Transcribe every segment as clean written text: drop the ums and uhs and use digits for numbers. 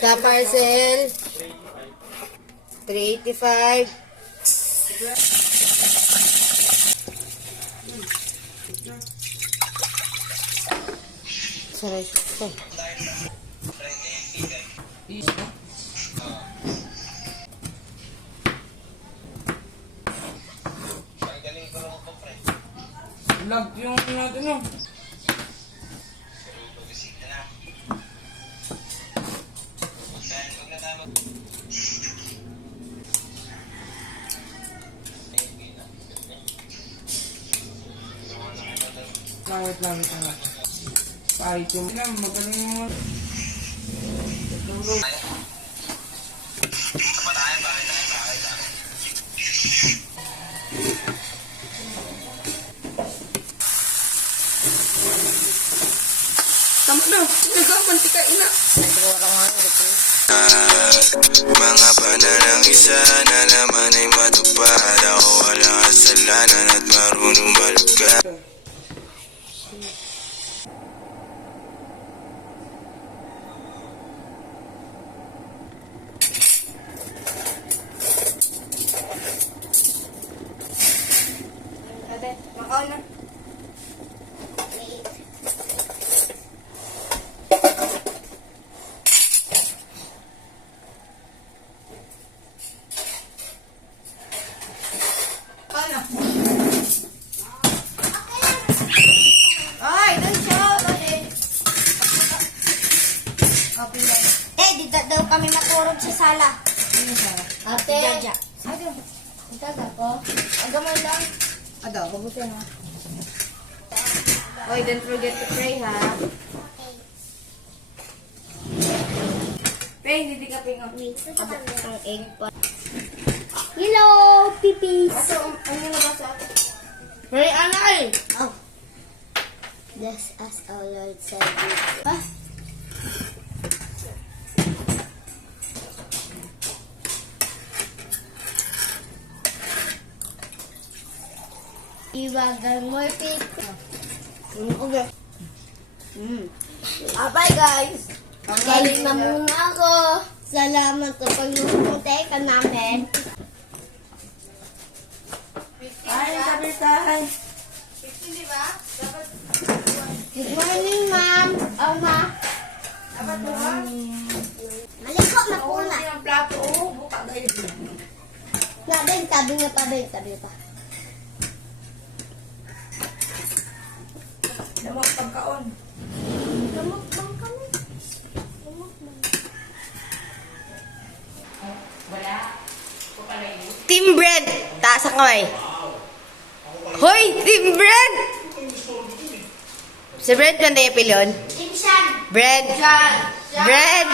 Sa parcel, 385. Saray ito. Vlog yung natin no. Langit lang. Kahit yung magaling mo. Tutulog. Tama na. Nagkapanti ka ina. Mga pananang isa na laman ay matupad. Ako wala kasalanan at marunong malugad. Makaw na. Ay, doon siya. Okay lang. Dito daw kami maturog sa sala. Ano sala? Ate. Jaja. Ate. Itaga ko. Agaman lang. Ada, kabuti na. Oy, don't forget to pray, ha? Pray, hindi ka pingang. Ang egg pa. Hello, pipis. Aso, ano na ba sa atin? Pray, anay! Oh. Bless us, O Lord, save us. Iwagan mo, pipis. Okay. Bye, guys! Ang galing na muna ako. Salamat sa pag-nupunte ka namin. Ay, sabi tayo. 15, di ba? Dapat Good morning, ma'am. Oh, ma. dapat buha. Maliko na po na. Ang plato, buka kayo. Tabi nga pa, Ben. Tabi pa. Damang pagkaon. Kamukbang kami. Kamukbang. Team Bread! Taas ang kamay. Hoy! Team Bread! Si Bread kung tayo pilon? Team Shan. Bread! Bread!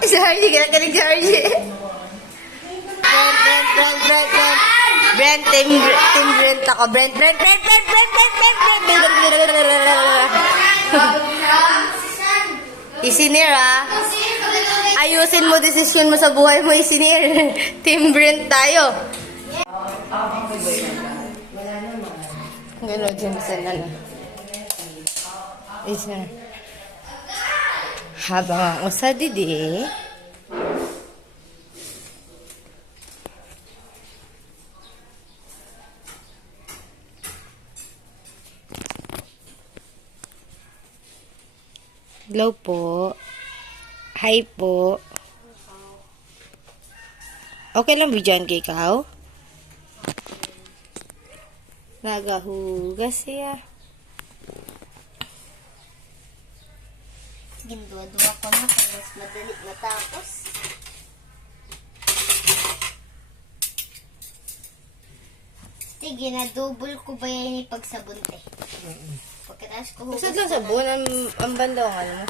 Si Harji, kinakalig si Harji. Brent, Team Brent ako. Brent. Isinir, ha? Ayusin mo desisyon mo sa buhay mo, Isinir. Team Brent tayo. Gano'n, Jameson na. Isinir. Habang ang usa didi. Hello po. Hi po. Okay lang bidyan kay ikaw? Nagahugas siya. Ginduwa-duwa ko na kung mas madali matapos. Sige, na-double ko ba yan yung pagsabunte? Pagkatapos ko Usad lang sabon ang banda ang ano mo.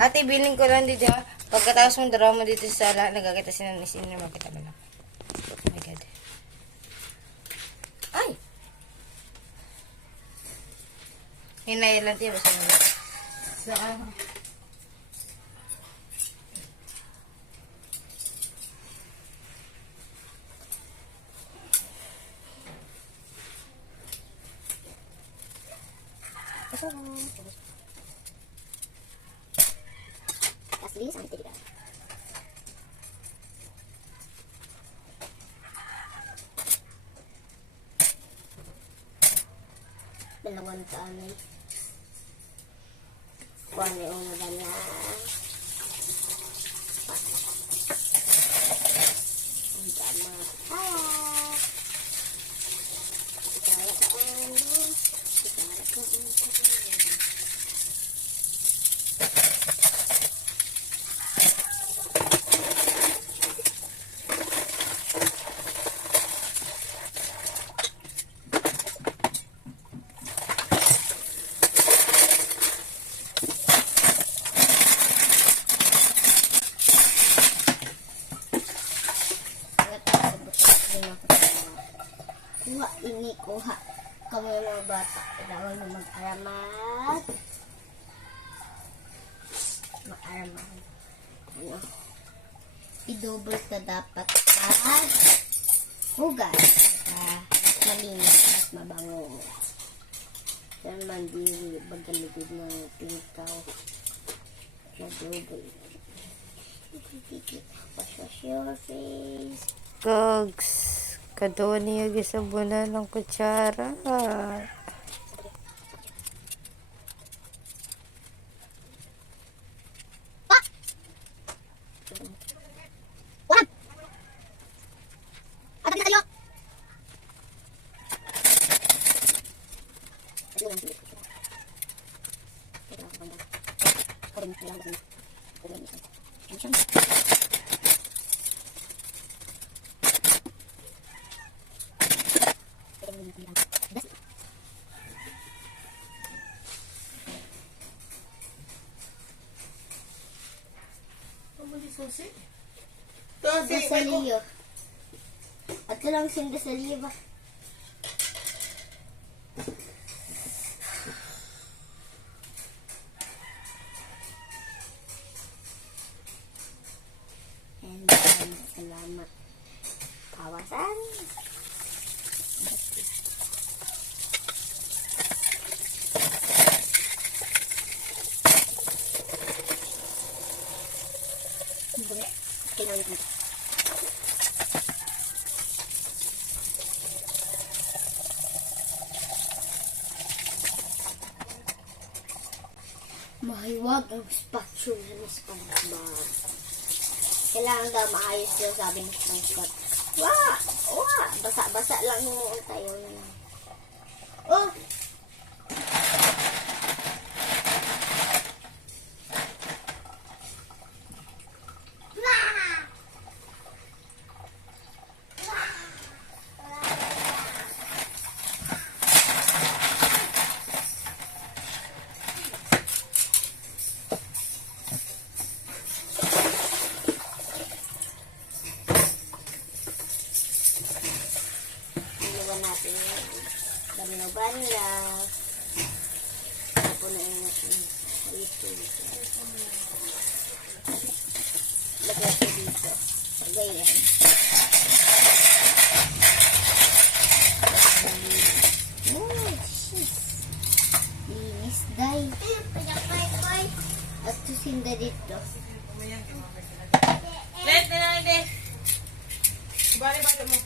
Ate, biling ko lang dito. Pagkatapos mong daraw mo dito sa sala, nagkakita sila ni Sinner. Makita mo lang. Oh my God. Ay! Hinaya lang tayo. Basta mo. Saan? Bilis ang tiga. Dalawang tanay. Kuha na yung magana. Ang tama. Itara ka ano. Itara ka ano. Kuha ini, kuha. Kami mga bata, kailangan na mag-aramat. Mag-aramat. Ano? I-double ka dapat at hugas. Malinis at mabango. Yan man diri, bagaligid ng pintaw. Na-double. Wash your face. Gogs. Kadoon niya gisabunan ng kutsara. What? At tayo. Dasaliyo. At lang sing dasaliyo ba? And salamat. Kawasan. Mahiwag ang spatula ni SpongeBob. Kailangan daw maayos daw, sabi ni SpongeBob. Wah! Wah! Basa-basa lang yung tayo na. Oh! Natin dami na banda tapunin natin dito lagyan ko dito pagayan oh jeez linis day at tusinda dito Let na lang din. Bari-bari mo.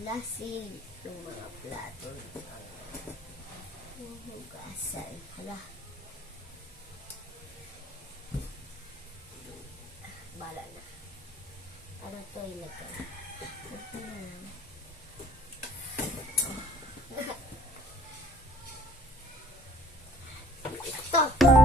Lasin yung mga plato hugasan hala bala na ano to ilagay to.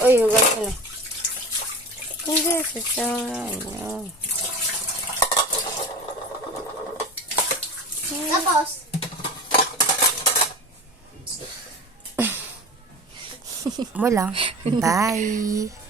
Uy, huwag ko na. Hindi, sasama. Tapos, Wala. Bye.